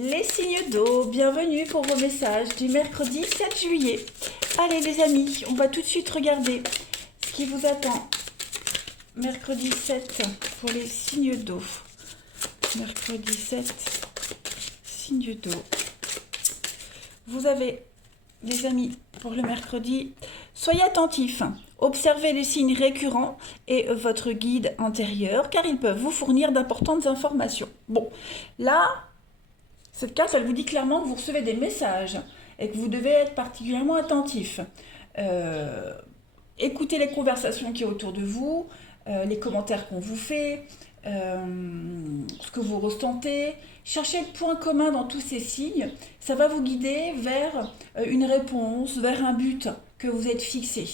Les signes d'eau, bienvenue pour vos messages du mercredi 7 juillet. Allez les amis, on va tout de suite regarder ce qui vous attend. Mercredi 7 pour les signes d'eau. Mercredi 7, signes d'eau. Vous avez, les amis, pour le mercredi, soyez attentifs. Observez les signes récurrents et votre guide intérieur, car ils peuvent vous fournir d'importantes informations. Bon, là, cette carte, elle vous dit clairement que vous recevez des messages et que vous devez être particulièrement attentif. Écoutez les conversations qui sont autour de vous, les commentaires qu'on vous fait, ce que vous ressentez. Cherchez le point commun dans tous ces signes. Ça va vous guider vers une réponse, vers un but que vous êtes fixé.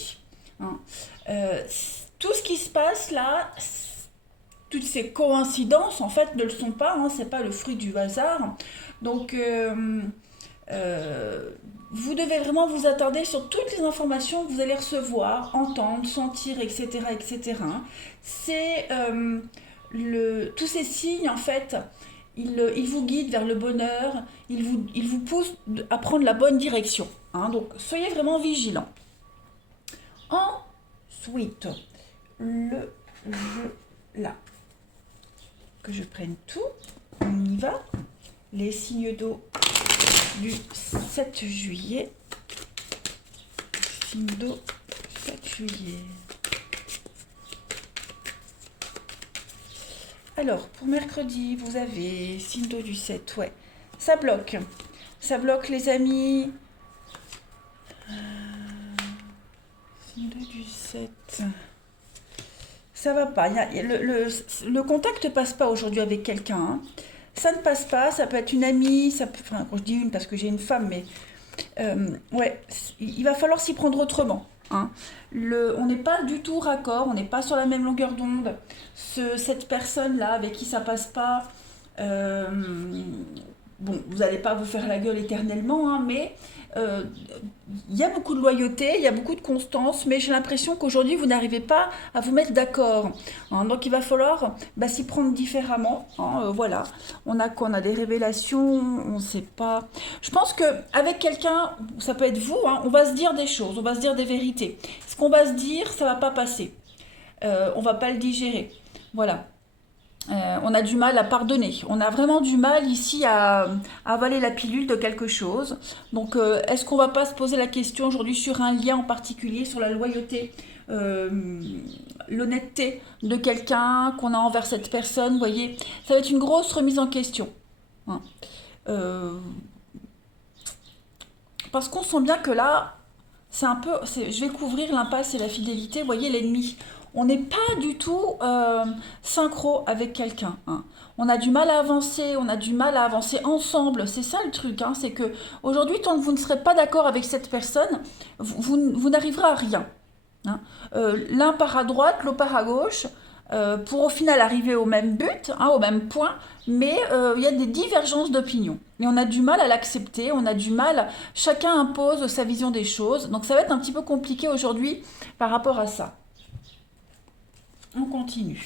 Hein. Tout ce qui se passe là, toutes ces coïncidences en fait ne le sont pas, hein, c'est pas le fruit du hasard. Donc vous devez vraiment vous attarder sur toutes les informations que vous allez recevoir, entendre, sentir, etc. etc. C'est tous ces signes en fait, ils vous guident vers le bonheur, ils vous poussent à prendre la bonne direction. Hein, donc soyez vraiment vigilants. Ensuite, le jeu là. Que je prenne tout, on y va. Les signes d'eau du 7 juillet. Signes d'eau 7 juillet. Alors, pour mercredi, vous avez signe d'eau du 7, ouais. Ça bloque. Ça bloque, les amis. Signe d'eau du 7. Ça va pas. Le contact ne passe pas aujourd'hui avec quelqu'un. Hein. Ça ne passe pas. Ça peut être une amie. Enfin, quand je dis une parce que j'ai une femme, mais ouais, il va falloir s'y prendre autrement. Hein. On n'est pas du tout raccord. On n'est pas sur la même longueur d'onde. Cette personne-là avec qui ça passe pas. Bon, vous n'allez pas vous faire la gueule éternellement, hein, mais il y a beaucoup de loyauté, il y a beaucoup de constance, mais j'ai l'impression qu'aujourd'hui, vous n'arrivez pas à vous mettre d'accord. Hein, donc, il va falloir s'y prendre différemment. Hein, voilà, on a quoi? On a des révélations, on ne sait pas. Je pense qu'avec quelqu'un, ça peut être vous, hein, on va se dire des choses, on va se dire des vérités. Ce qu'on va se dire, ça ne va pas passer. On ne va pas le digérer. Voilà. On a du mal à pardonner. On a vraiment du mal ici à avaler la pilule de quelque chose. Donc, est-ce qu'on va pas se poser la question aujourd'hui sur un lien en particulier, sur la loyauté, l'honnêteté de quelqu'un qu'on a envers cette personne, vous voyez, ça va être une grosse remise en question. Hein. Euh, Parce qu'on sent bien que là, c'est un peu, je vais couvrir l'impasse et la fidélité, vous voyez, l'ennemi. On n'est pas du tout synchro avec quelqu'un. Hein. On a du mal à avancer, on a du mal à avancer ensemble. C'est ça le truc, hein, c'est que aujourd'hui, tant que vous ne serez pas d'accord avec cette personne, vous n'arriverez à rien. Hein. L'un part à droite, l'autre part à gauche, pour au final arriver au même but, hein, au même point, mais il y a des divergences d'opinion. Et on a du mal à l'accepter, on a du mal, chacun impose sa vision des choses, donc ça va être un petit peu compliqué aujourd'hui par rapport à ça. On continue.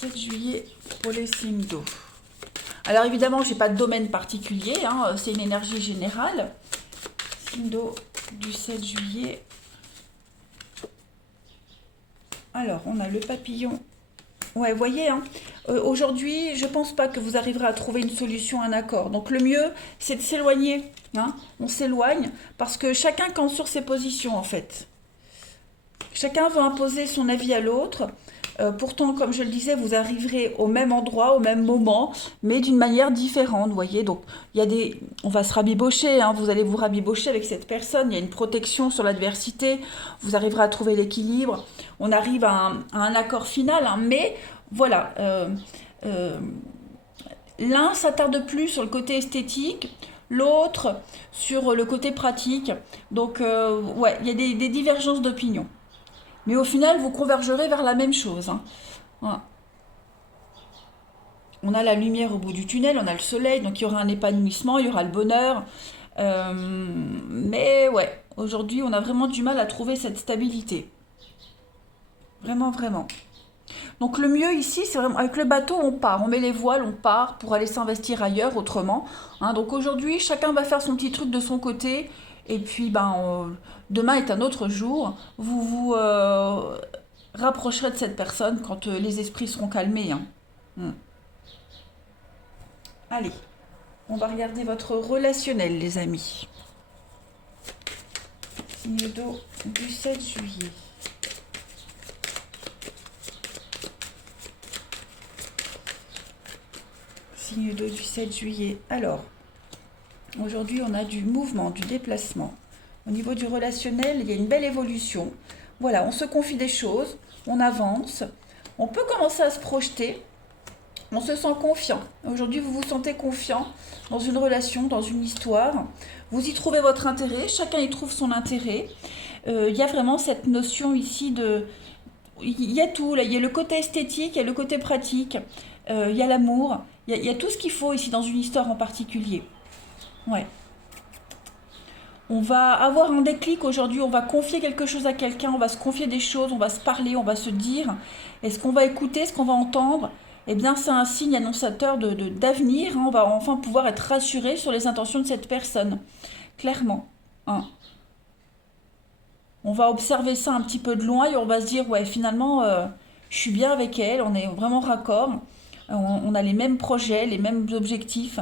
7 juillet pour les signes d'eau. Alors évidemment, je n'ai pas de domaine particulier, hein, c'est une énergie générale. Signe d'eau du 7 juillet. Alors, on a le papillon. Ouais, vous voyez, hein, aujourd'hui, je ne pense pas que vous arriverez à trouver une solution, un accord. Donc le mieux, c'est de s'éloigner. Hein, on s'éloigne parce que chacun campe sur ses positions, en fait. Chacun veut imposer son avis à l'autre. Pourtant, comme je le disais, vous arriverez au même endroit, au même moment, mais d'une manière différente, vous voyez. Donc, on va se rabibocher, hein, vous allez vous rabibocher avec cette personne. Il y a une protection sur l'adversité. Vous arriverez à trouver l'équilibre. On arrive à un accord final, hein, mais voilà. L'un s'attarde plus sur le côté esthétique, l'autre sur le côté pratique. Donc, ouais, il y a des divergences d'opinion. Mais au final, vous convergerez vers la même chose. Hein. Voilà. On a la lumière au bout du tunnel, on a le soleil, donc il y aura un épanouissement, il y aura le bonheur. Mais ouais, aujourd'hui, on a vraiment du mal à trouver cette stabilité. Vraiment, vraiment. Donc le mieux ici, c'est vraiment avec le bateau, on part, on met les voiles, on part pour aller s'investir ailleurs autrement. Hein. Donc aujourd'hui, chacun va faire son petit truc de son côté. Et puis demain est un autre jour. Vous vous rapprocherez de cette personne quand les esprits seront calmés. Hein. Hmm. Allez, on va regarder votre relationnel, les amis. Signe d'eau du 7 juillet. Signe d'eau du 7 juillet. Alors, aujourd'hui, on a du mouvement, du déplacement. Au niveau du relationnel, il y a une belle évolution. Voilà, on se confie des choses, on avance, on peut commencer à se projeter, on se sent confiant. Aujourd'hui, vous vous sentez confiant dans une relation, dans une histoire. Vous y trouvez votre intérêt, chacun y trouve son intérêt. Il y a vraiment cette notion ici de... Il y a tout, là. Il y a le côté esthétique, il y a le côté pratique, il y a l'amour, il y a tout ce qu'il faut ici dans une histoire en particulier. Ouais. On va avoir un déclic aujourd'hui, on va confier quelque chose à quelqu'un, on va se confier des choses, on va se parler, on va se dire. Et ce qu'on va écouter, ce qu'on va entendre, eh bien c'est un signe annonçateur d'avenir. Hein. On va enfin pouvoir être rassuré sur les intentions de cette personne. Clairement. Hein. On va observer ça un petit peu de loin et on va se dire, ouais, finalement, je suis bien avec elle, on est vraiment raccord. On a les mêmes projets, les mêmes objectifs,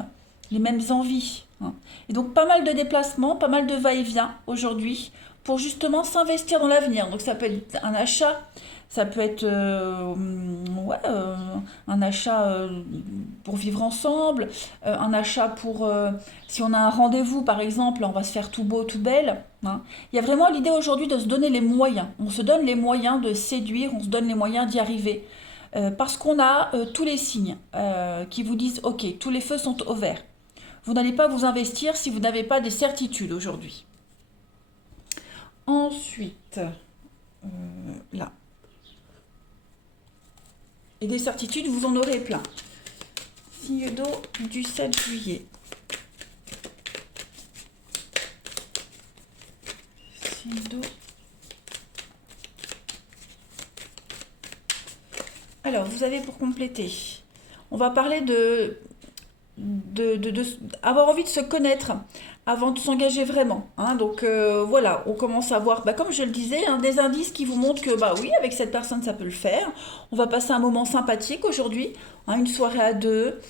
les mêmes envies. Hein. Et donc pas mal de déplacements, pas mal de va-et-vient aujourd'hui pour justement s'investir dans l'avenir. Donc ça peut être un achat, ça peut être ouais, un achat pour vivre ensemble, un achat pour si on a un rendez-vous par exemple, on va se faire tout beau, tout belle. Hein. Il y a vraiment l'idée aujourd'hui de se donner les moyens. On se donne les moyens de séduire, on se donne les moyens d'y arriver. Parce qu'on a tous les signes qui vous disent ok, tous les feux sont au vert. Vous n'allez pas vous investir si vous n'avez pas des certitudes aujourd'hui. Ensuite, là. Et des certitudes, vous en aurez plein. Signe d'eau du 7 juillet. Signe d'eau. Alors, vous avez pour compléter, on va parler avoir envie de se connaître avant de s'engager vraiment. Hein. Donc voilà, on commence à voir, comme je le disais, hein, des indices qui vous montrent que oui, avec cette personne, ça peut le faire. On va passer un moment sympathique aujourd'hui, hein, une soirée à deux.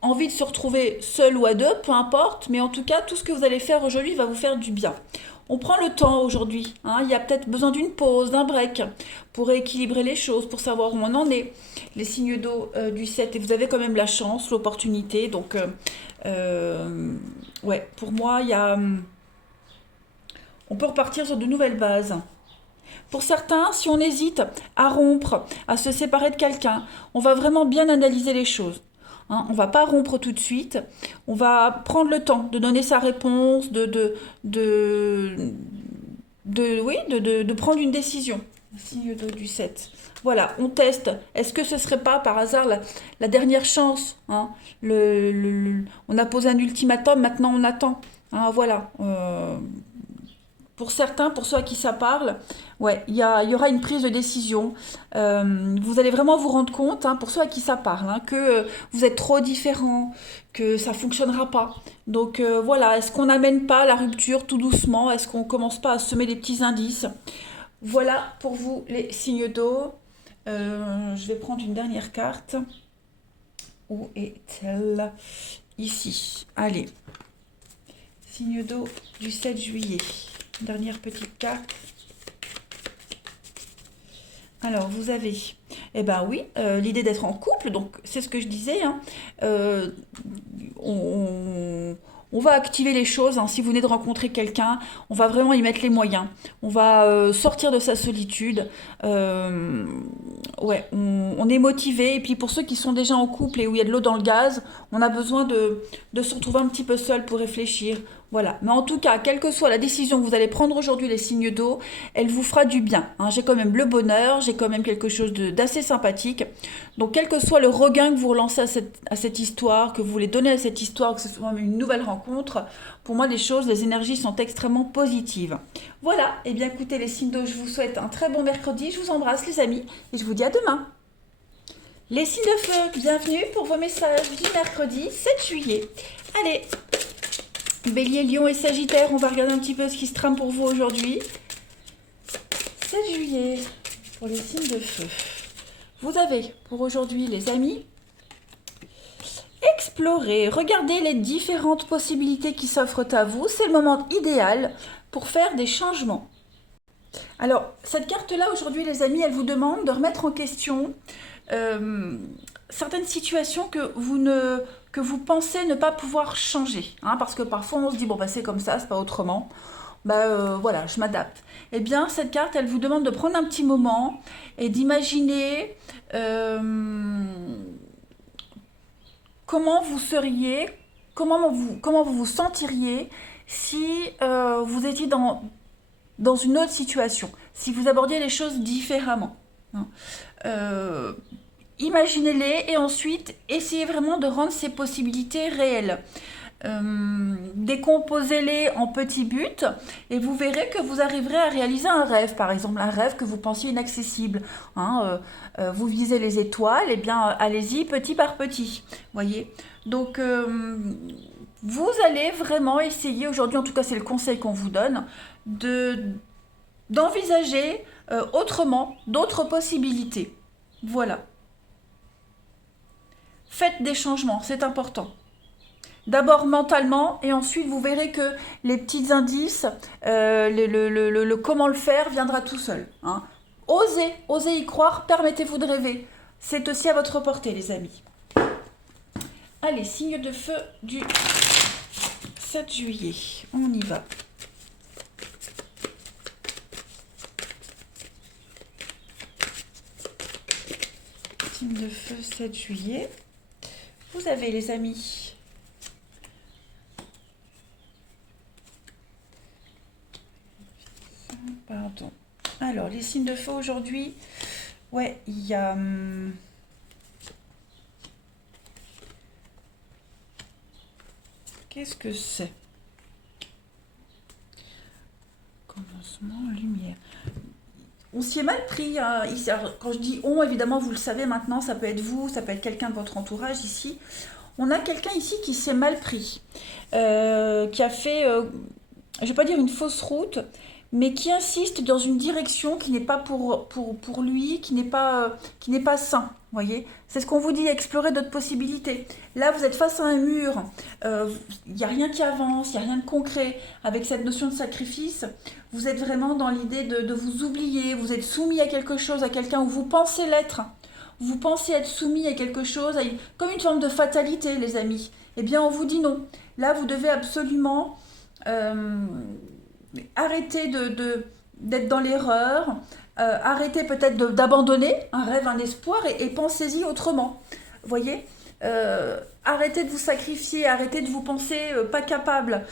Envie de se retrouver seul ou à deux, peu importe, mais en tout cas, tout ce que vous allez faire aujourd'hui va vous faire du bien. On prend le temps aujourd'hui. Hein, il y a peut-être besoin d'une pause, d'un break pour rééquilibrer les choses, pour savoir où on en est. Les signes d'eau du 7, et vous avez quand même la chance, l'opportunité. Donc, ouais, pour moi, on peut repartir sur de nouvelles bases. Pour certains, si on hésite à rompre, à se séparer de quelqu'un, on va vraiment bien analyser les choses. Hein, on ne va pas rompre tout de suite. On va prendre le temps de donner sa réponse, de prendre une décision. Signe du 7. Voilà, on teste. Est-ce que ce serait pas par hasard la dernière chance, hein, on a posé un ultimatum, maintenant on attend. Hein, voilà. Pour certains, pour ceux à qui ça parle, ouais, il y aura une prise de décision. Vous allez vraiment vous rendre compte, hein, pour ceux à qui ça parle, hein, que vous êtes trop différents, que ça fonctionnera pas. Donc voilà, est-ce qu'on n'amène pas la rupture tout doucement? Est-ce qu'on commence pas à semer des petits indices? Voilà pour vous les signes d'eau. Je vais prendre une dernière carte. Où est-elle? Ici. Allez. Signe d'eau du 7 juillet. Dernière petite carte. Alors, vous avez, oui, l'idée d'être en couple, donc c'est ce que je disais, hein. On va activer les choses, hein. Si vous venez de rencontrer quelqu'un, on va vraiment y mettre les moyens. On va sortir de sa solitude. Ouais, on est motivé. Et puis pour ceux qui sont déjà en couple et où il y a de l'eau dans le gaz, on a besoin de se retrouver un petit peu seul pour réfléchir. Voilà. Mais en tout cas, quelle que soit la décision que vous allez prendre aujourd'hui, les signes d'eau, elle vous fera du bien, hein. J'ai quand même le bonheur, j'ai quand même quelque chose d'assez sympathique. Donc, quel que soit le regain que vous relancez à cette histoire, que vous voulez donner à cette histoire, que ce soit une nouvelle rencontre, pour moi, les choses, les énergies sont extrêmement positives. Voilà. Eh bien, écoutez, les signes d'eau, je vous souhaite un très bon mercredi. Je vous embrasse, les amis, et je vous dis à demain. Les signes de feu, bienvenue pour vos messages du mercredi 7 juillet. Allez, Bélier, Lion et Sagittaire, on va regarder un petit peu ce qui se trame pour vous aujourd'hui. 7 juillet, pour les signes de feu. Vous avez pour aujourd'hui, les amis, explorez, regardez les différentes possibilités qui s'offrent à vous. C'est le moment idéal pour faire des changements. Alors, cette carte-là, aujourd'hui, les amis, elle vous demande de remettre en question certaines situations que vous pensez ne pas pouvoir changer, hein, parce que parfois on se dit bon bah c'est comme ça, c'est pas autrement, voilà, je m'adapte. Eh bien cette carte elle vous demande de prendre un petit moment et d'imaginer comment vous seriez, comment vous vous sentiriez si vous étiez dans une autre situation, si vous abordiez les choses différemment, hein. Imaginez-les et ensuite essayez vraiment de rendre ces possibilités réelles. Décomposez-les en petits buts et vous verrez que vous arriverez à réaliser un rêve, par exemple un rêve que vous pensiez inaccessible, hein, vous visez les étoiles, et bien allez-y petit par petit, voyez. Donc vous allez vraiment essayer aujourd'hui, en tout cas c'est le conseil qu'on vous donne, d'envisager autrement d'autres possibilités. Voilà. Faites des changements, c'est important. D'abord mentalement, et ensuite vous verrez que les petits indices, le comment le faire viendra tout seul, hein. Osez y croire, permettez-vous de rêver. C'est aussi à votre portée, les amis. Allez, signe de feu du 7 juillet. On y va. Signe de feu 7 juillet. Vous avez, les amis, pardon. Alors, les signes de feu aujourd'hui, ouais, il y a qu'est-ce que c'est? Commencement, lumière. On s'y est mal pris, hein. Quand je dis on, évidemment, vous le savez maintenant, ça peut être vous, ça peut être quelqu'un de votre entourage ici. On a quelqu'un ici qui s'est mal pris, qui a fait, je ne vais pas dire une fausse route, mais qui insiste dans une direction qui n'est pas pour lui, qui n'est pas sain. Voyez, c'est ce qu'on vous dit, explorer d'autres possibilités. Là, vous êtes face à un mur, il n'y a rien qui avance, il n'y a rien de concret. Avec cette notion de sacrifice, vous êtes vraiment dans l'idée de vous oublier, vous êtes soumis à quelque chose, à quelqu'un où vous pensez l'être. Vous pensez être soumis à quelque chose, comme une forme de fatalité, les amis. Eh bien, on vous dit non. Là, vous devez absolument arrêter d'être dans l'erreur, arrêtez peut-être d'abandonner un rêve, un espoir et pensez-y autrement. Vous voyez, arrêtez de vous sacrifier, arrêtez de vous penser pas capable.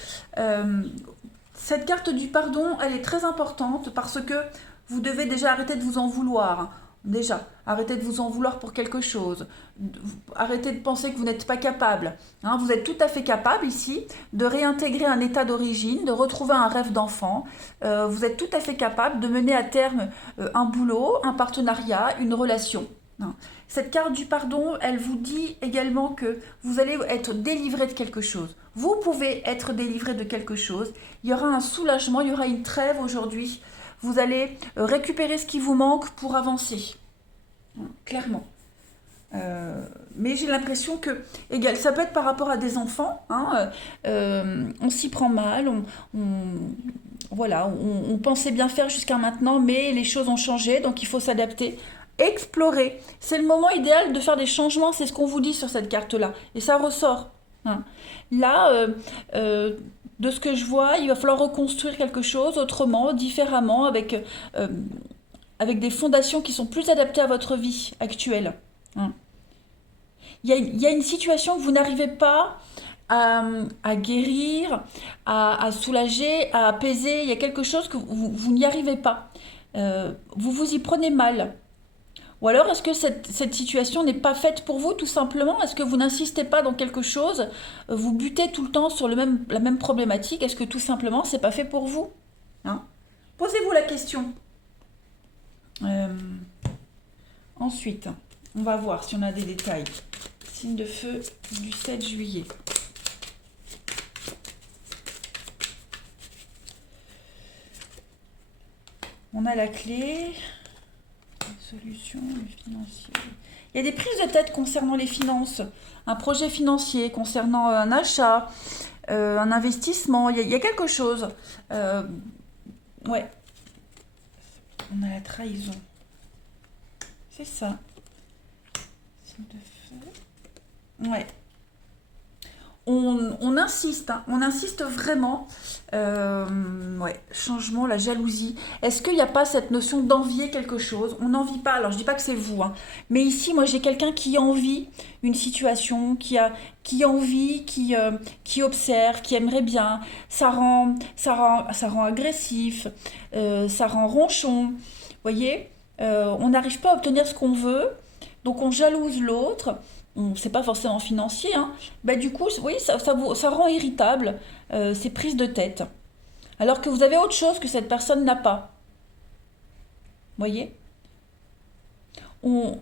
Cette carte du pardon, elle est très importante parce que vous devez déjà arrêter de vous en vouloir. Déjà, arrêtez de vous en vouloir pour quelque chose. Arrêtez de penser que vous n'êtes pas capable. Hein, vous êtes tout à fait capable ici de réintégrer un état d'origine, de retrouver un rêve d'enfant. Vous êtes tout à fait capable de mener à terme un boulot, un partenariat, une relation. Hein. Cette carte du pardon, elle vous dit également que vous allez être délivré de quelque chose. Vous pouvez être délivré de quelque chose. Il y aura un soulagement, il y aura une trêve aujourd'hui. Vous allez récupérer ce qui vous manque pour avancer, clairement. Mais j'ai l'impression que, ça peut être par rapport à des enfants, hein, on s'y prend mal, on pensait bien faire jusqu'à maintenant, mais les choses ont changé, donc il faut s'adapter. Explorer, c'est le moment idéal de faire des changements, c'est ce qu'on vous dit sur cette carte-là, et ça ressort. Hein. Là, de ce que je vois, il va falloir reconstruire quelque chose autrement, différemment, avec des fondations qui sont plus adaptées à votre vie actuelle. Hein. Il y a une situation que vous n'arrivez pas à guérir, à soulager, à apaiser. Il y a quelque chose que vous n'y arrivez pas. Vous vous y prenez mal. Ou alors, est-ce que cette situation n'est pas faite pour vous, tout simplement? Est-ce que vous n'insistez pas dans quelque chose? Vous butez tout le temps sur la même problématique. Est-ce que tout simplement, c'est pas fait pour vous? Hein? Posez-vous la question. Euh, Ensuite, on va voir si on a des détails. Signe de feu du 7 juillet. On a la clé. Solution, le financier. Il y a des prises de tête concernant les finances. Un projet financier, concernant un achat, un investissement. Il y a quelque chose. Ouais. On a la trahison. C'est ça. Signe de feu. Ouais. On insiste, hein, on insiste vraiment. Ouais, changement, la jalousie. Est-ce qu'il n'y a pas cette notion d'envier quelque chose? On n'envie pas, alors je dis pas que c'est vous, hein, mais ici, moi j'ai quelqu'un qui envie une situation, qui envie, qui observe, qui aimerait bien. Ça rend agressif, ça rend ronchon. Vous voyez. On n'arrive pas à obtenir ce qu'on veut, donc on jalouse l'autre. C'est pas forcément financier, hein. Bah, du coup, oui, ça rend irritable ces prises de tête. Alors que vous avez autre chose que cette personne n'a pas. Vous voyez? On...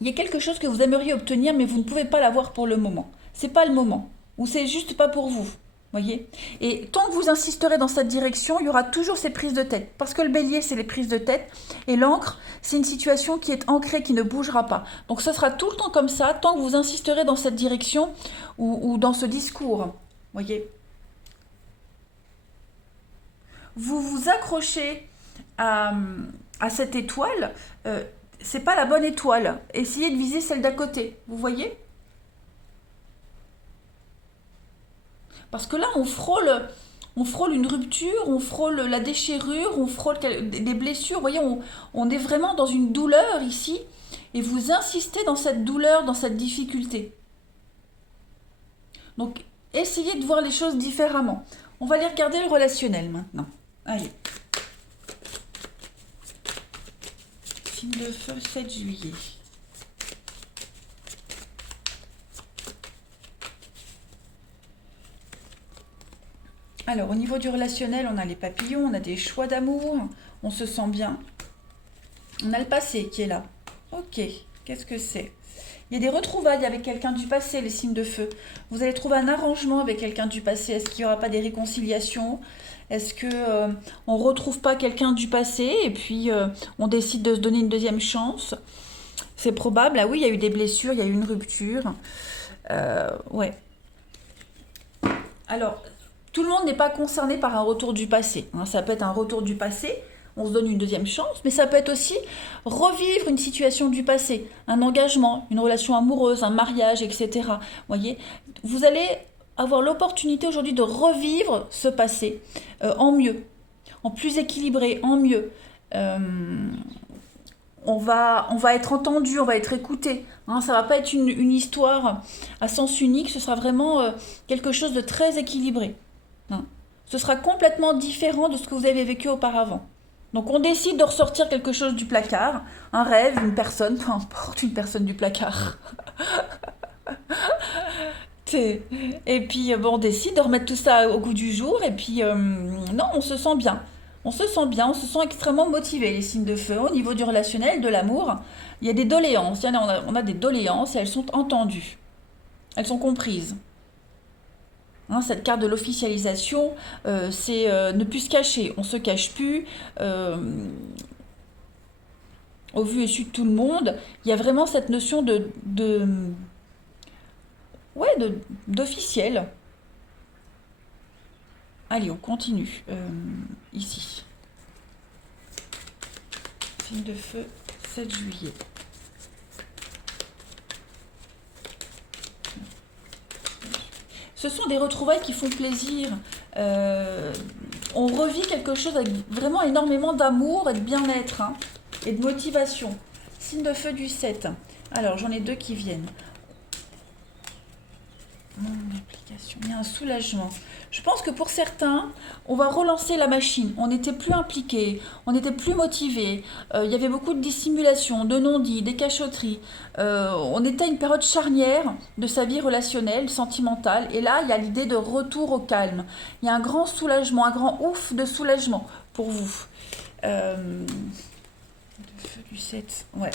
Il y a quelque chose que vous aimeriez obtenir, mais vous ne pouvez pas l'avoir pour le moment. C'est pas le moment. Ou c'est juste pas pour vous. Voyez? Et tant que vous insisterez dans cette direction, il y aura toujours ces prises de tête. Parce que le bélier, c'est les prises de tête. Et l'encre, c'est une situation qui est ancrée, qui ne bougera pas. Donc ce sera tout le temps comme ça, tant que vous insisterez dans cette direction ou dans ce discours. Voyez? Vous vous accrochez à, à cette étoile. C'est pas la bonne étoile. Essayez de viser celle d'à côté. Vous voyez? Parce que là, on frôle une rupture, on frôle la déchirure, on frôle des blessures. Vous voyez, on est vraiment dans une douleur ici. Et vous insistez dans cette douleur, dans cette difficulté. Donc, essayez de voir les choses différemment. On va aller regarder le relationnel maintenant. Allez. Signe de feu, 7 juillet. Alors, au niveau du relationnel, on a les papillons, on a des choix d'amour, on se sent bien. On a le passé qui est là. Ok, qu'est-ce que c'est? Il y a des retrouvailles avec quelqu'un du passé, les signes de feu. Vous allez trouver un arrangement avec quelqu'un du passé. Est-ce qu'il n'y aura pas des réconciliations? Est-ce que on retrouve pas quelqu'un du passé et puis on décide de se donner une deuxième chance? C'est probable. Ah oui, il y a eu des blessures, il y a eu une rupture. Ouais. Alors, tout le monde n'est pas concerné par un retour du passé, hein. Ça peut être un retour du passé, on se donne une deuxième chance, mais ça peut être aussi revivre une situation du passé, un engagement, une relation amoureuse, un mariage, etc. Voyez, vous allez avoir l'opportunité aujourd'hui de revivre ce passé en mieux, en plus équilibré, en mieux. Euh, on va être entendu, on va être écouté. Hein, ça va pas être une histoire à sens unique, ce sera vraiment quelque chose de très équilibré. Hein. Ce sera complètement différent de ce que vous avez vécu auparavant. Donc on décide de ressortir quelque chose du placard, un rêve, une personne, peu importe, une personne du placard. Et puis bon, on décide de remettre tout ça au goût du jour, et puis non, on se sent bien. On se sent bien, on se sent extrêmement motivé, les signes de feu, au niveau du relationnel, de l'amour. Il y a des doléances, on a des doléances et elles sont entendues, elles sont comprises. Hein, cette carte de l'officialisation, c'est ne plus se cacher. On se cache plus. Au vu et su de tout le monde, il y a vraiment cette notion ouais, d'officiel. Allez, on continue. Ici. Signe de feu, 7 juillet. Ce sont des retrouvailles qui font plaisir. On revit quelque chose avec vraiment énormément d'amour et de bien-être, hein, et de motivation. Signe de feu du 7. Alors, j'en ai deux qui viennent. Mon application, il y a un soulagement. Je pense que pour certains, on va relancer la machine. On n'était plus impliqués, on n'était plus motivés. Il y avait beaucoup de dissimulation, de non-dits, des cachotteries. On était à une période charnière de sa vie relationnelle, sentimentale. Et là, il y a l'idée de retour au calme. Il y a un grand soulagement, un grand ouf de soulagement pour vous. Le feu du 7, ouais.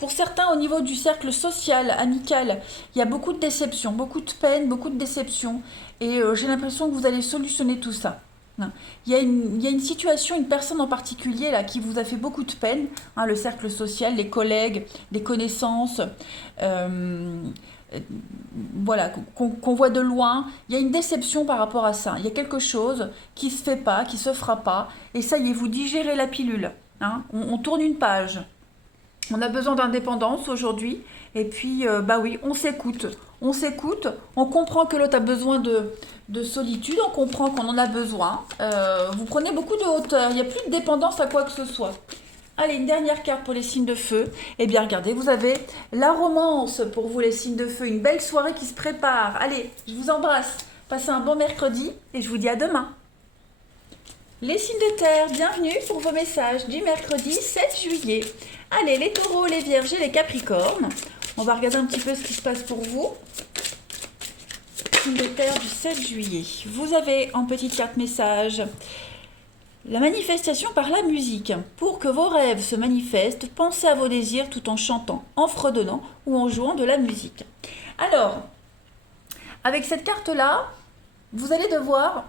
Pour certains, au niveau du cercle social, amical, il y a beaucoup de déceptions, beaucoup de peine, beaucoup de déceptions. Et j'ai l'impression que vous allez solutionner tout ça. Hein. Il y a une situation, une personne en particulier là, qui vous a fait beaucoup de peine. Hein, le cercle social, les collègues, les connaissances. euh, euh, voilà, qu'on voit de loin. Il y a une déception par rapport à ça. Il y a quelque chose qui se fait pas, qui se fera pas. Et ça y est, vous digérez la pilule. Hein. On tourne une page. On a besoin d'indépendance aujourd'hui. Et puis, bah oui, on s'écoute. On s'écoute. On comprend que l'autre a besoin de solitude. On comprend qu'on en a besoin. Vous prenez beaucoup de hauteur. Il n'y a plus de dépendance à quoi que ce soit. Allez, une dernière carte pour les signes de feu. Eh bien, regardez, vous avez la romance pour vous, les signes de feu. Une belle soirée qui se prépare. Allez, je vous embrasse. Passez un bon mercredi et je vous dis à demain. Les signes de terre, bienvenue pour vos messages du mercredi 7 juillet. Allez, les taureaux, les vierges et les capricornes. On va regarder un petit peu ce qui se passe pour vous. Signes de terre du 7 juillet. Vous avez en petite carte message la manifestation par la musique. Pour que vos rêves se manifestent, pensez à vos désirs tout en chantant, en fredonnant ou en jouant de la musique. Alors, avec cette carte-là, vous allez devoir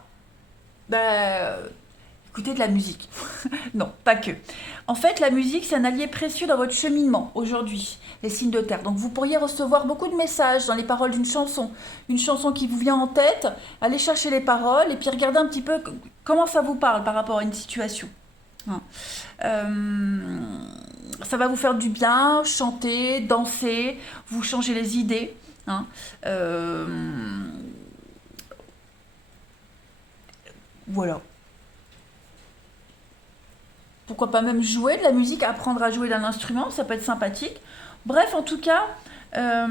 écouter de la musique. Non, pas que. En fait, la musique, c'est un allié précieux dans votre cheminement aujourd'hui, les signes de terre. Donc, vous pourriez recevoir beaucoup de messages dans les paroles d'une chanson. Une chanson qui vous vient en tête, allez chercher les paroles et puis regardez un petit peu comment ça vous parle par rapport à une situation. Hein. Ça va vous faire du bien, chanter, danser, vous changer les idées. Hein. Voilà. Pourquoi pas même jouer de la musique, apprendre à jouer d'un instrument, ça peut être sympathique. Bref, en tout cas, euh,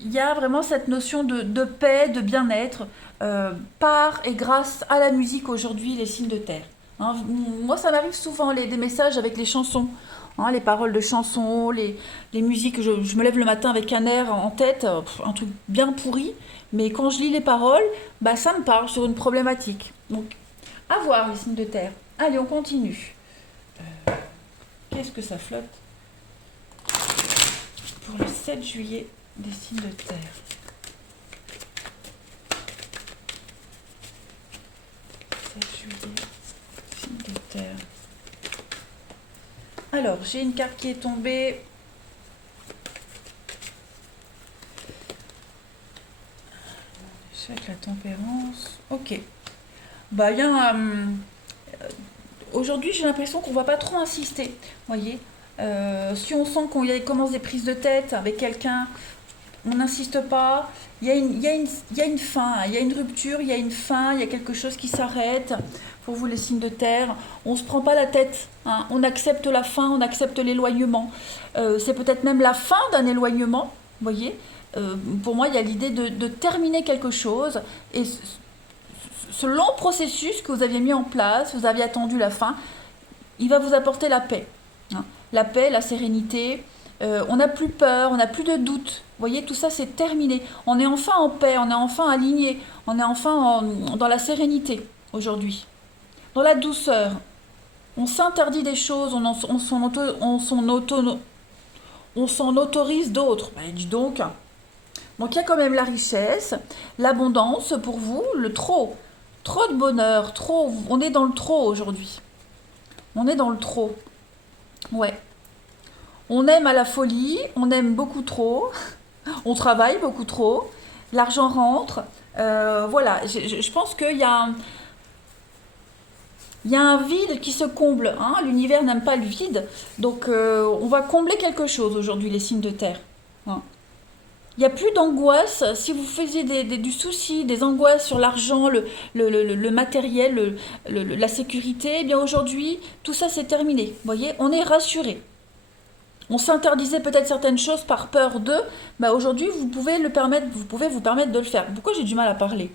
il y a vraiment cette notion de paix, de bien-être, par et grâce à la musique aujourd'hui, les signes de terre. Hein, moi, ça m'arrive souvent, des messages avec les chansons, hein, les paroles de chansons, les musiques. Je me lève le matin avec un air en tête, un truc bien pourri, mais quand je lis les paroles, bah, ça me parle sur une problématique. Donc, à voir les signes de terre. Allez, on continue. Qu'est-ce que ça flotte pour le 7 juillet des signes de terre? 7 juillet, signes de terre. Alors, j'ai une carte qui est tombée. L'échec, la tempérance. Ok. Bah, il y a un... Aujourd'hui, j'ai l'impression qu'on va pas trop insister. Voyez, si on sent qu'il commence des prises de tête avec quelqu'un, on n'insiste pas. Il y a une fin, il y a une rupture, il y a une fin, il y a quelque chose qui s'arrête. Pour vous, les signes de terre, on se prend pas la tête. Hein. On accepte la fin, on accepte l'éloignement. C'est peut-être même la fin d'un éloignement. Voyez, pour moi, il y a l'idée de terminer quelque chose et ce long processus que vous aviez mis en place, vous aviez attendu la fin, il va vous apporter la paix. Hein. La paix, la sérénité, on n'a plus peur, on n'a plus de doute. Vous voyez, tout ça c'est terminé. On est enfin en paix, on est enfin aligné, on est enfin dans la sérénité aujourd'hui, dans la douceur. On s'interdit des choses, on s'en autorise d'autres. Ben, dis donc. Donc il y a quand même la richesse, l'abondance pour vous, le trop. Trop de bonheur, trop. On est dans le trop aujourd'hui. On est dans le trop. Ouais. On aime à la folie, on aime beaucoup trop, on travaille beaucoup trop, l'argent rentre. Voilà, je pense qu'il y a un vide qui se comble. Hein. L'univers n'aime pas le vide. Donc on va combler quelque chose aujourd'hui, les signes de terre. Hein. Il n'y a plus d'angoisse. Si vous faisiez du souci, des angoisses sur l'argent, le matériel, la sécurité, eh bien aujourd'hui, tout ça c'est terminé. Vous voyez, on est rassuré. On s'interdisait peut-être certaines choses par peur d'eux. Bah aujourd'hui, vous pouvez le permettre, vous pouvez vous permettre de le faire. Pourquoi j'ai du mal à parler?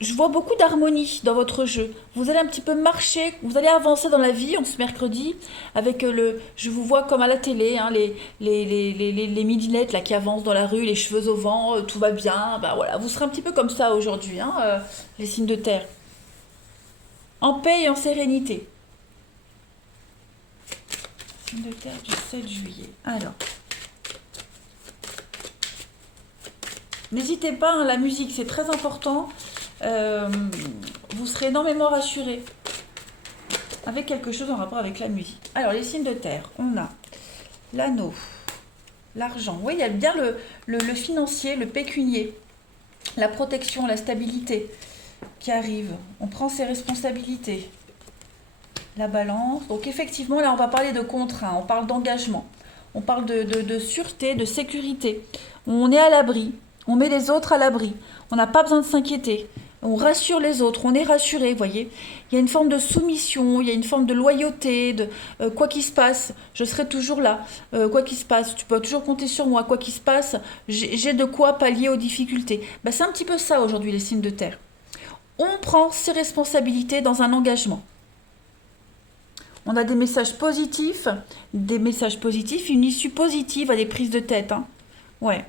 Je vois beaucoup d'harmonie dans votre jeu. Vous allez un petit peu marcher, vous allez avancer dans la vie en ce mercredi avec je vous vois comme à la télé, hein, les midinettes là qui avancent dans la rue, les cheveux au vent, tout va bien. Bah voilà, vous serez un petit peu comme ça aujourd'hui, hein, les signes de terre, en paix et en sérénité. Signe de terre du 7 juillet. Alors, n'hésitez pas, hein, la musique c'est très important. Euh, vous serez énormément rassuré avec quelque chose en rapport avec la musique. Alors, les signes de terre, on a l'anneau, l'argent. Oui, il y a bien le financier, le pécunier, la protection, la stabilité qui arrive. On prend ses responsabilités. La balance. Donc, effectivement, là, on va parler de contrat, on parle d'engagement, on parle de sûreté, de sécurité. On est à l'abri, on met les autres à l'abri. On n'a pas besoin de s'inquiéter. On rassure les autres, on est rassuré, vous voyez. Il y a une forme de soumission, il y a une forme de loyauté, de quoi qu'il se passe, je serai toujours là. Quoi qu'il se passe, tu peux toujours compter sur moi. Quoi qu'il se passe, j'ai de quoi pallier aux difficultés. Bah, c'est un petit peu ça aujourd'hui, les signes de terre. On prend ses responsabilités dans un engagement. On a des messages positifs, une issue positive à des prises de tête, hein. Ouais,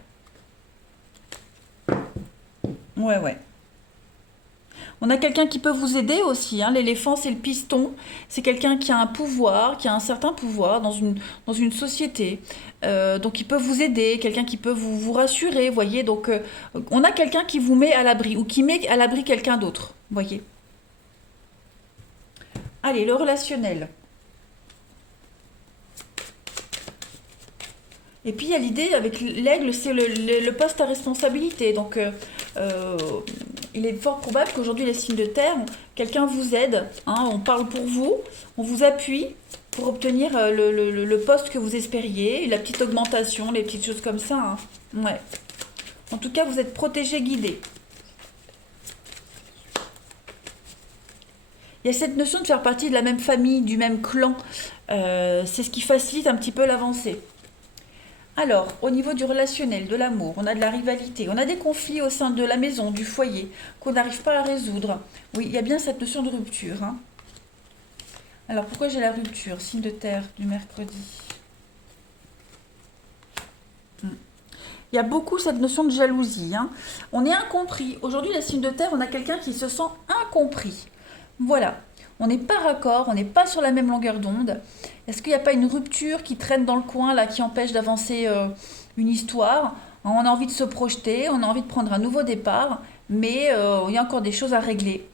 ouais, ouais. On a quelqu'un qui peut vous aider aussi, hein. L'éléphant, c'est le piston. C'est quelqu'un qui a un pouvoir, qui a un certain pouvoir dans une société. Donc, il peut vous aider, quelqu'un qui peut vous rassurer, vous voyez. Donc, on a quelqu'un qui vous met à l'abri ou qui met à l'abri quelqu'un d'autre, vous voyez. Allez, le relationnel. Et puis il y a l'idée avec l'aigle, c'est le poste à responsabilité. Donc euh, il est fort probable qu'aujourd'hui les signes de terre, quelqu'un vous aide, hein, on parle pour vous, on vous appuie pour obtenir le poste que vous espériez, la petite augmentation, les petites choses comme ça, hein. Ouais. En tout cas, vous êtes protégé, guidé. Il y a cette notion de faire partie de la même famille, du même clan. C'est ce qui facilite un petit peu l'avancée. Alors, au niveau du relationnel, de l'amour, on a de la rivalité, on a des conflits au sein de la maison, du foyer, qu'on n'arrive pas à résoudre. Oui, il y a bien cette notion de rupture, hein. Alors, pourquoi j'ai la rupture? Signe de terre du mercredi. Hmm. Il y a beaucoup cette notion de jalousie, hein. On est incompris. Aujourd'hui, les signes de terre, on a quelqu'un qui se sent incompris. Voilà. On n'est pas raccord, on n'est pas sur la même longueur d'onde. Est-ce qu'il n'y a pas une rupture qui traîne dans le coin, là, qui empêche d'avancer une histoire? On a envie de se projeter, on a envie de prendre un nouveau départ, mais il y a encore des choses à régler.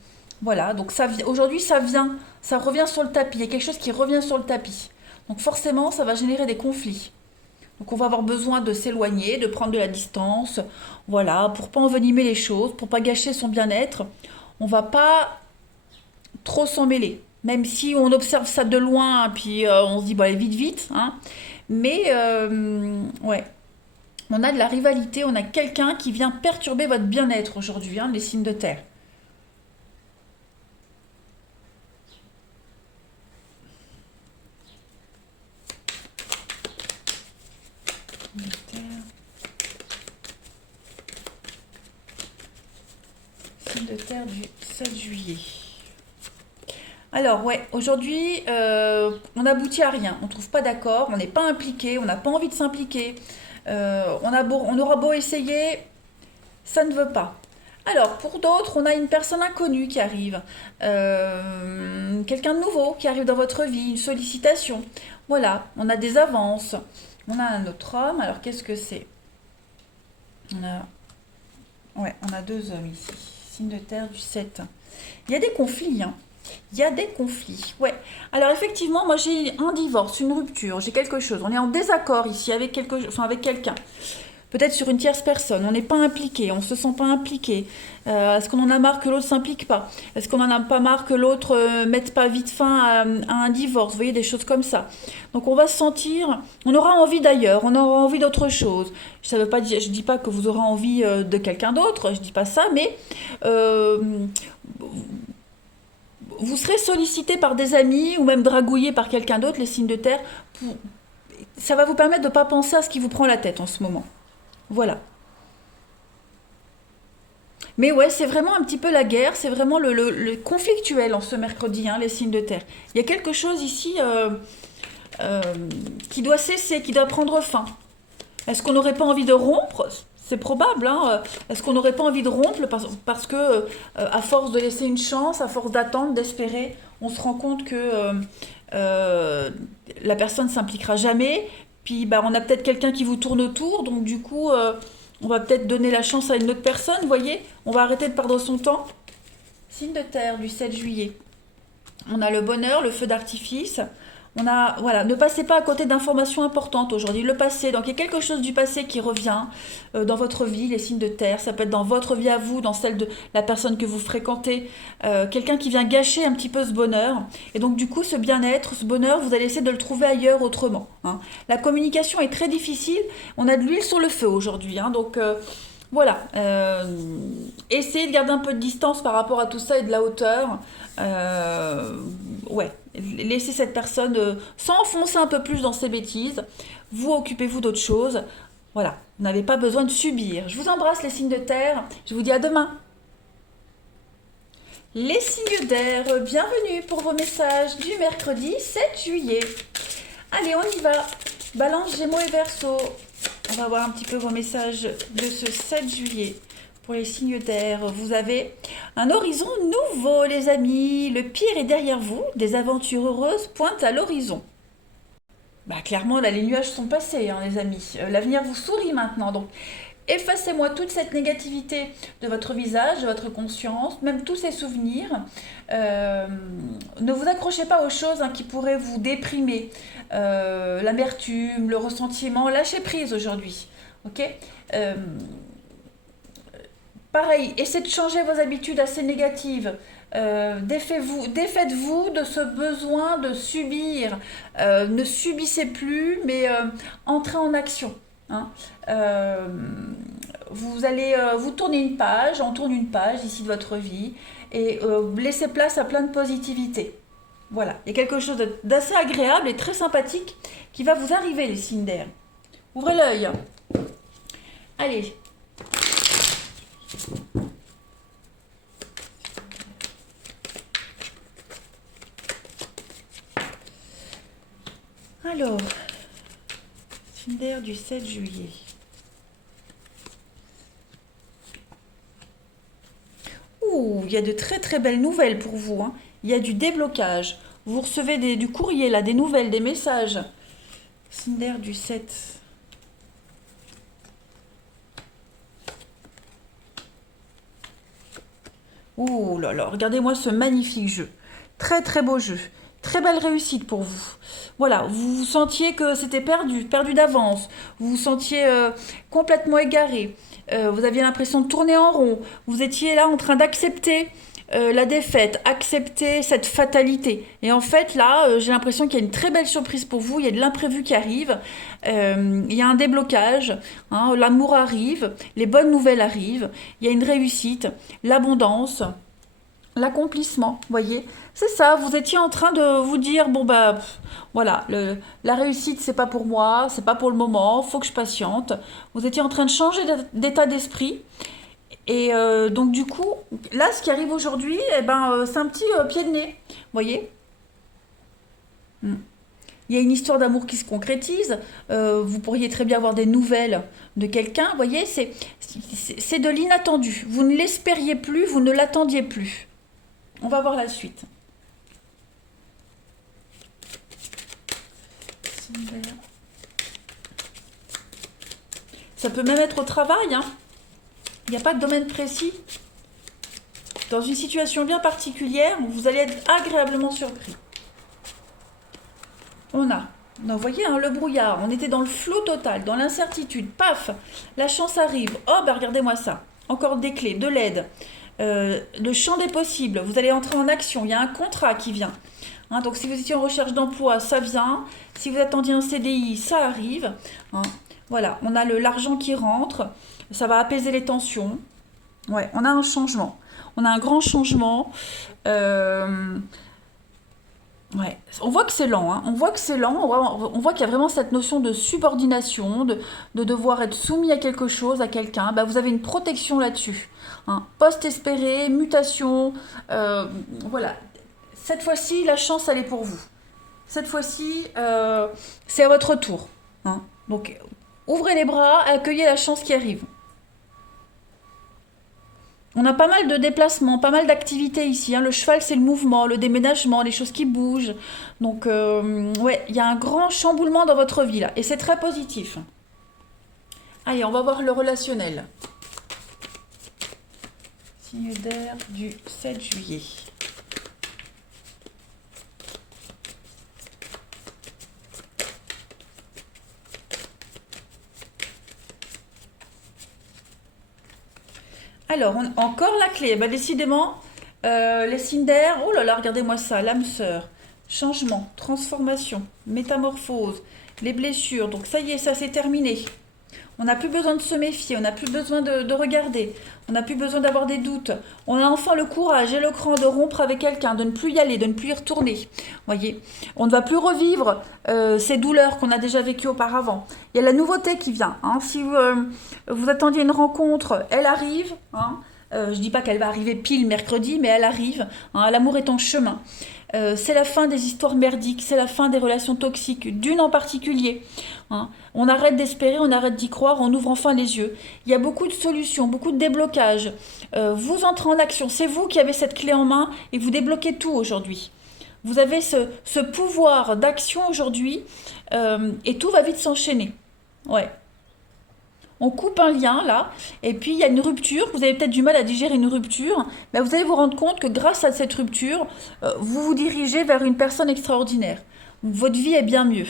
Voilà, donc aujourd'hui, ça revient sur le tapis. Il y a quelque chose qui revient sur le tapis. Donc forcément, ça va générer des conflits. Donc on va avoir besoin de s'éloigner, de prendre de la distance, voilà, pour pas envenimer les choses, pour pas gâcher son bien-être. On va pas trop s'en mêler. Même si on observe ça de loin, puis on se dit, bah, allez, vite, vite, hein. Mais, ouais, on a de la rivalité, on a quelqu'un qui vient perturber votre bien-être aujourd'hui, hein, les signes de terre. Signes de terre, signes de terre du 7 juillet. Alors, ouais, aujourd'hui, on n'aboutit à rien, on ne trouve pas d'accord, on n'est pas impliqué, on n'a pas envie de s'impliquer. On aura beau essayer, ça ne veut pas. Alors, pour d'autres, on a une personne inconnue qui arrive, quelqu'un de nouveau qui arrive dans votre vie, une sollicitation. Voilà, on a des avances. On a un autre homme, alors qu'est-ce que c'est? On a, ouais, on a deux hommes ici. Signe de terre du 7. Il y a des conflits, hein. Il y a des conflits, ouais. Alors effectivement, moi j'ai un divorce, une rupture, j'ai quelque chose. On est en désaccord ici avec avec quelqu'un. Peut-être sur une tierce personne. On n'est pas impliqué, on ne se sent pas impliqué. Est-ce qu'on en a marre que l'autre s'implique pas? Est-ce qu'on en a pas marre que l'autre mette pas vite fin à un divorce? Vous voyez, des choses comme ça. Donc on va se sentir, on aura envie d'ailleurs, on aura envie d'autre chose. Ça veut pas dire, je dis pas que vous aurez envie de quelqu'un d'autre, je dis pas ça, mais euh, Vous serez sollicité par des amis ou même dragouillé par quelqu'un d'autre, les signes de terre. pour- Ça va vous permettre de ne pas penser à ce qui vous prend la tête en ce moment. Voilà. Mais ouais, c'est vraiment un petit peu la guerre, c'est vraiment le conflictuel en ce mercredi, hein, les signes de terre. Il y a quelque chose ici euh, qui doit cesser, qui doit prendre fin. Est-ce qu'on n'aurait pas envie de rompre? C'est probable, hein. Est-ce qu'on n'aurait pas envie de rompre parce que, à force de laisser une chance, à force d'attendre, d'espérer, on se rend compte que euh, la personne ne s'impliquera jamais. Puis bah, on a peut-être quelqu'un qui vous tourne autour, donc du coup, on va peut-être donner la chance à une autre personne, vous voyez? On va arrêter de perdre son temps. Signe de terre du 7 juillet. On a le bonheur, le feu d'artifice. On a, voilà, ne passez pas à côté d'informations importantes aujourd'hui. Le passé, donc il y a quelque chose du passé qui revient dans votre vie, les signes de terre. Ça peut être dans votre vie à vous, dans celle de la personne que vous fréquentez. Quelqu'un qui vient gâcher un petit peu ce bonheur. Et donc du coup, ce bien-être, ce bonheur, vous allez essayer de le trouver ailleurs autrement, hein. La communication est très difficile. On a de l'huile sur le feu aujourd'hui, hein, donc voilà. Essayez de garder un peu de distance par rapport à tout ça et de la hauteur. Euh, ouais, laissez cette personne s'enfoncer un peu plus dans ses bêtises. Vous occupez-vous d'autre chose. Voilà, vous n'avez pas besoin de subir. Je vous embrasse les signes de terre. Je vous dis à demain. Les signes d'air, bienvenue pour vos messages du mercredi 7 juillet. Allez, on y va. Balance, Gémeaux et Verseau. On va voir un petit peu vos messages de ce 7 juillet. Pour les signes d'air, vous avez un horizon nouveau, les amis. Le pire est derrière vous. Des aventures heureuses pointent à l'horizon. Bah, clairement, là, les nuages sont passés, hein, les amis. L'avenir vous sourit maintenant. Donc, effacez-moi toute cette négativité de votre visage, de votre conscience, même tous ces souvenirs. Euh, Ne vous accrochez pas aux choses, hein, qui pourraient vous déprimer. L'amertume, le ressentiment, lâchez prise aujourd'hui. Ok. Euh, Pareil, essayez de changer vos habitudes assez négatives. Défaites-vous de ce besoin de subir. Ne subissez plus, mais entrez en action, hein. Euh, vous allez vous tourner une page, on tourne une page ici de votre vie et laissez place à plein de positivité. Voilà, il y a quelque chose d'assez agréable et très sympathique qui va vous arriver, les signes d'air. Ouvrez l'œil. Allez. Alors, signe d'air du 7 juillet. Ouh, il y a de très très belles nouvelles pour vous, hein. Il y a du déblocage. Vous recevez du courrier, là, des nouvelles, des messages. Signe d'air du 7. Ouh là là, regardez-moi ce magnifique jeu. Très très beau jeu. Très belle réussite pour vous. Voilà, vous vous sentiez que c'était perdu, perdu d'avance. Vous vous sentiez complètement égaré. Vous aviez l'impression de tourner en rond. Vous étiez là en train d'accepter la défaite, accepter cette fatalité. Et en fait, là, j'ai l'impression qu'il y a une très belle surprise pour vous. Il y a de l'imprévu qui arrive. Il y a un déblocage, hein, l'amour arrive, les bonnes nouvelles arrivent. Il y a une réussite, l'abondance, l'accomplissement, vous voyez. C'est ça, vous étiez en train de vous dire, bon bah, voilà, la réussite, c'est pas pour moi, c'est pas pour le moment, faut que je patiente. Vous étiez en train de changer d'état d'esprit. Et donc du coup, là, ce qui arrive aujourd'hui, eh ben, c'est un petit pied de nez, vous voyez. Mm. Il y a une histoire d'amour qui se concrétise. Vous pourriez très bien avoir des nouvelles de quelqu'un. Vous voyez, c'est de l'inattendu. Vous ne l'espériez plus, vous ne l'attendiez plus. On va voir la suite. Ça peut même être au travail, hein. Il n'y a pas de domaine précis. Dans une situation bien particulière, vous allez être agréablement surpris. On a, non, vous voyez, hein, le brouillard, on était dans le flot total, dans l'incertitude, paf, la chance arrive, oh ben regardez-moi ça, encore des clés, de l'aide, le champ des possibles, vous allez entrer en action, il y a un contrat qui vient, hein, donc si vous étiez en recherche d'emploi, ça vient, si vous attendiez un CDI, ça arrive, hein. Voilà, on a l'argent qui rentre, ça va apaiser les tensions, ouais, on a un changement. On a un grand changement. Euh, Ouais, on voit que c'est lent, hein. On voit que c'est lent, on voit qu'il y a vraiment cette notion de subordination, de devoir être soumis à quelque chose, à quelqu'un. Bah, vous avez une protection là-dessus, hein. Poste espéré, mutation, euh, voilà. Cette fois-ci, la chance, elle est pour vous. Cette fois-ci, c'est à votre tour, hein. Donc, ouvrez les bras, accueillez la chance qui arrive. On a pas mal de déplacements, pas mal d'activités ici, hein. Le cheval, c'est le mouvement, le déménagement, les choses qui bougent. Donc, ouais, il y a un grand chamboulement dans votre vie là. Et c'est très positif. Allez, on va voir le relationnel. Signe d'air du 7 juillet. Alors, encore la clé. Bah, décidément, les signes d'air. Oh là là, regardez-moi ça. L'âme sœur. Changement, transformation, métamorphose, les blessures. Donc, ça y est, ça c'est terminé. On n'a plus besoin de se méfier, on n'a plus besoin de regarder, on n'a plus besoin d'avoir des doutes. On a enfin le courage et le cran de rompre avec quelqu'un, de ne plus y aller, de ne plus y retourner. Voyez, on ne va plus revivre ces douleurs qu'on a déjà vécues auparavant. Il y a la nouveauté qui vient, hein. Si vous attendiez une rencontre, elle arrive, hein. Je ne dis pas qu'elle va arriver pile mercredi, mais elle arrive, hein. L'amour est en chemin. C'est la fin des histoires merdiques, c'est la fin des relations toxiques, d'une en particulier, hein. On arrête d'espérer, on arrête d'y croire, on ouvre enfin les yeux. Il y a beaucoup de solutions, beaucoup de déblocages. Vous entrez en action, c'est vous qui avez cette clé en main et vous débloquez tout aujourd'hui. Vous avez ce pouvoir d'action aujourd'hui et tout va vite s'enchaîner. Ouais. On coupe un lien là, et puis il y a une rupture, vous avez peut-être du mal à digérer une rupture, mais vous allez vous rendre compte que grâce à cette rupture, vous vous dirigez vers une personne extraordinaire. Votre vie est bien mieux,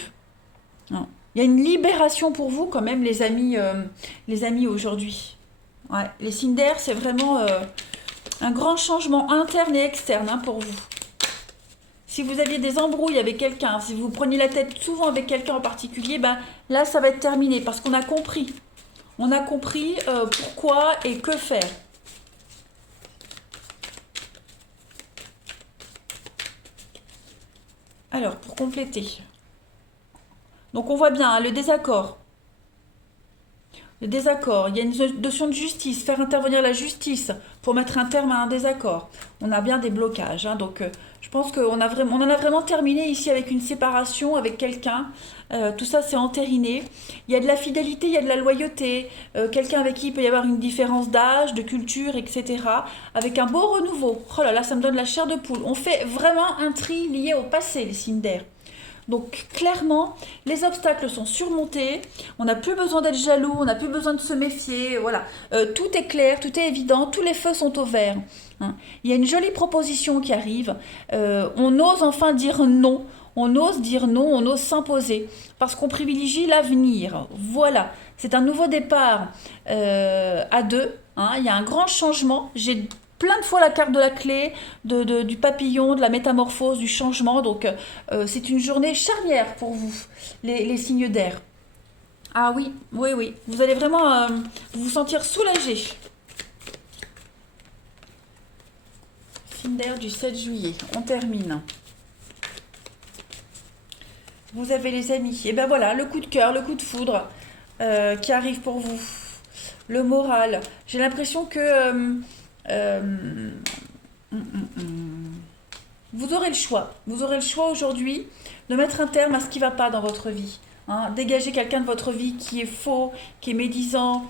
hein. Il y a une libération pour vous quand même les amis aujourd'hui. Ouais, les signes d'air, c'est vraiment un grand changement interne et externe, hein, pour vous. Si vous aviez des embrouilles avec quelqu'un, si vous preniez la tête souvent avec quelqu'un en particulier, ben là ça va être terminé parce qu'on a compris. On a compris pourquoi et que faire. Alors, pour compléter. Donc, on voit bien, hein, le désaccord. Le désaccord, il y a une notion de justice, faire intervenir la justice pour mettre un terme à un désaccord. On a bien des blocages, hein, donc je pense on en a vraiment terminé ici avec une séparation, avec quelqu'un. Tout ça c'est entériné. Il y a de la fidélité, il y a de la loyauté, quelqu'un avec qui il peut y avoir une différence d'âge, de culture, etc. Avec un beau renouveau. Oh là là, ça me donne la chair de poule. On fait vraiment un tri lié au passé, les signes d'air. Donc clairement, les obstacles sont surmontés, on n'a plus besoin d'être jaloux, on n'a plus besoin de se méfier, voilà. Tout est clair, tout est évident, tous les feux sont au vert, hein. Il y a une jolie proposition qui arrive, on ose enfin dire non, on ose dire non, on ose s'imposer, parce qu'on privilégie l'avenir, voilà. C'est un nouveau départ à deux, hein. Il y a un grand changement, j'ai plein de fois la carte de la clé, du papillon, de la métamorphose, du changement. Donc, c'est une journée charnière pour vous, les signes d'air. Ah oui, oui, oui. Vous allez vraiment vous sentir soulagé. Signe d'air du 7 juillet. On termine. Vous avez les amis. Et ben voilà, le coup de cœur, le coup de foudre qui arrive pour vous. Le moral. J'ai l'impression que euh, vous aurez le choix. Vous aurez le choix aujourd'hui de mettre un terme à ce qui ne va pas dans votre vie, hein. Dégager quelqu'un de votre vie qui est faux, qui est médisant,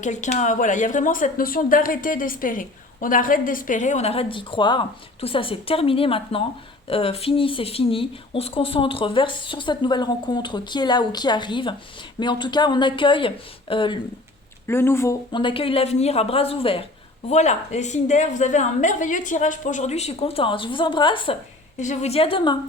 quelqu'un. Voilà, il y a vraiment cette notion d'arrêter d'espérer. On arrête d'espérer, on arrête d'y croire. Tout ça, c'est terminé maintenant. Fini, c'est fini. On se concentre sur cette nouvelle rencontre qui est là ou qui arrive. Mais en tout cas, on accueille le nouveau, on accueille l'avenir à bras ouverts. Voilà, les signes d'air, vous avez un merveilleux tirage pour aujourd'hui, je suis contente. Je vous embrasse et je vous dis à demain.